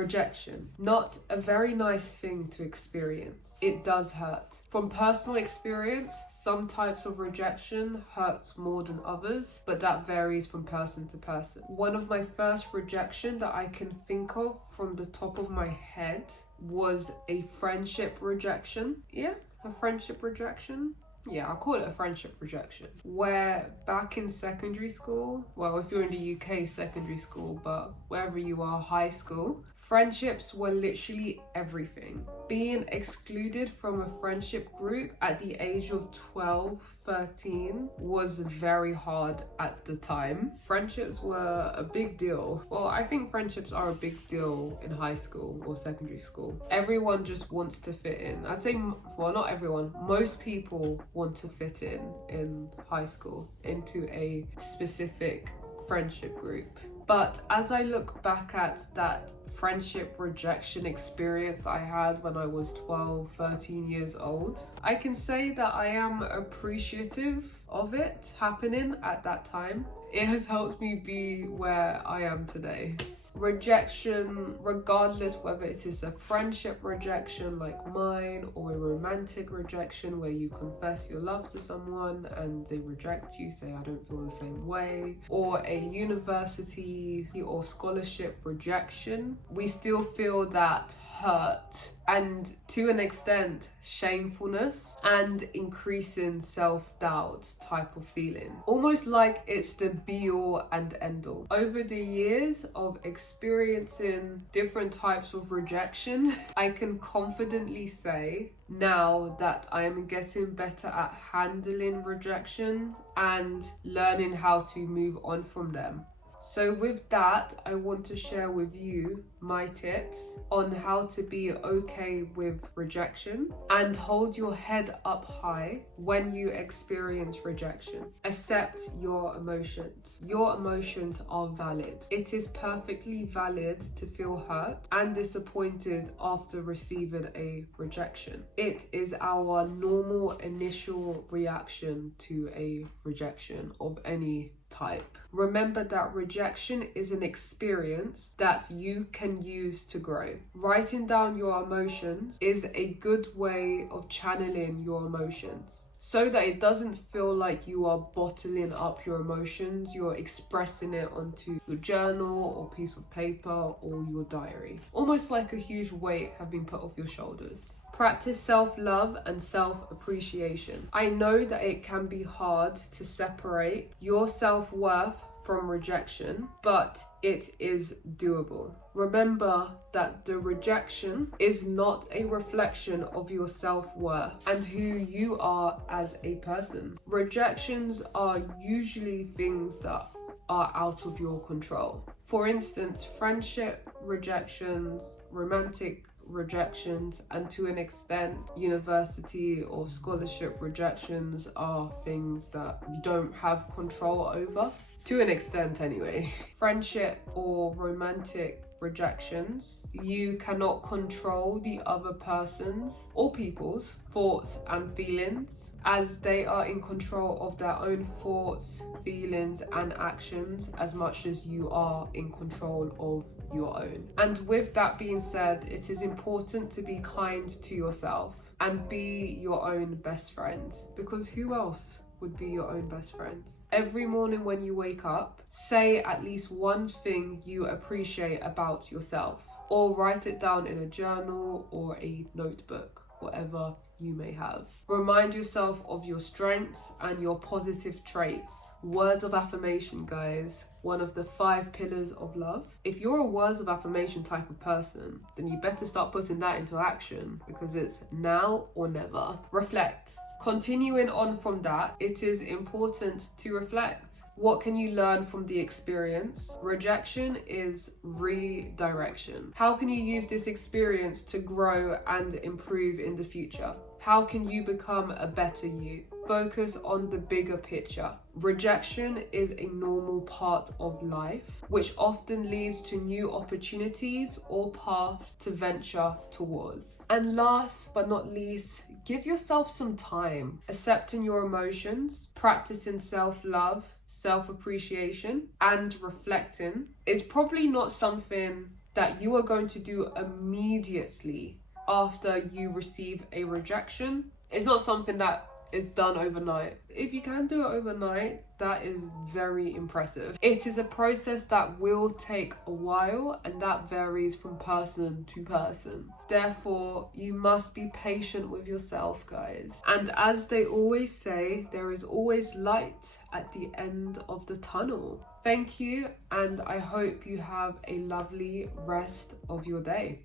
Rejection. Not a very nice thing to experience. It does hurt. From personal experience, some types of rejection hurts more than others, but that varies from person to person. One of my first rejection that I can think of from the top of my head was a friendship rejection. Yeah, a friendship rejection. Yeah, I'll call it a friendship rejection. Where back in secondary school, well, if you're in the UK, secondary school, but wherever you are, high school, friendships were literally everything. Being excluded from a friendship group at the age of 12, 13 was very hard at the time. Friendships were a big deal. Well, I think friendships are a big deal in high school or secondary school. Everyone just wants to fit in. I'd say, well, not everyone, most people want to fit in high school into a specific friendship group. But as I look back at that friendship rejection experience that I had when I was 12, 13 years old, I can say that I am appreciative of it happening at that time. It has helped me be where I am today. Rejection, regardless whether it is a friendship rejection like mine or a romantic rejection where you confess your love to someone and they reject you, say I don't feel the same way, or a university or scholarship rejection, we still feel that hurt and to an extent shamefulness and increasing self-doubt type of feeling, almost like it's the be-all and end-all. Over the years of experiencing different types of rejection, I can confidently say now that I am getting better at handling rejection and learning how to move on from them. So with that, I want to share with you my tips on how to be okay with rejection and hold your head up high when you experience rejection. Accept your emotions. Your emotions are valid. It is perfectly valid to feel hurt and disappointed after receiving a rejection. It is our normal initial reaction to a rejection of any type. Remember that rejection is an experience that you can use to grow. Writing down your emotions is a good way of channeling your emotions so that it doesn't feel like you are bottling up your emotions. You're expressing it onto your journal or piece of paper or your diary. Almost like a huge weight have been put off your shoulders. Practice self-love and self-appreciation. I know that it can be hard to separate your self-worth from rejection, but it is doable. Remember that the rejection is not a reflection of your self-worth and who you are as a person. Rejections are usually things that are out of your control. For instance, friendship rejections, romantic rejections, and to an extent university or scholarship rejections are things that you don't have control over, to an extent anyway. Friendship or romantic rejections, you cannot control the other person's or people's thoughts and feelings, as they are in control of their own thoughts, feelings and actions as much as you are in control of your own. And with that being said, it is important to be kind to yourself and be your own best friend, because who else would be your own best friend? Every morning when you wake up, say at least one thing you appreciate about yourself, or write it down in a journal or a notebook, whatever you may have. Remind yourself of your strengths and your positive traits. Words of affirmation, guys. One of the 5 pillars of love. If you're a words of affirmation type of person, then you better start putting that into action, because it's now or never. Reflect. Continuing on from that, it is important to reflect. What can you learn from the experience? Rejection is redirection. How can you use this experience to grow and improve in the future? How can you become a better you? Focus on the bigger picture. Rejection is a normal part of life, which often leads to new opportunities or paths to venture towards. And last but not least, give yourself some time. Accepting your emotions, practicing self-love, self-appreciation, and reflecting is probably not something that you are going to do immediately after you receive a rejection. It's not something that is done overnight. If you can do it overnight, that is very impressive. It is a process that will take a while, and that varies from person to person. Therefore, you must be patient with yourself, guys. And as they always say, there is always light at the end of the tunnel. Thank you, and I hope you have a lovely rest of your day.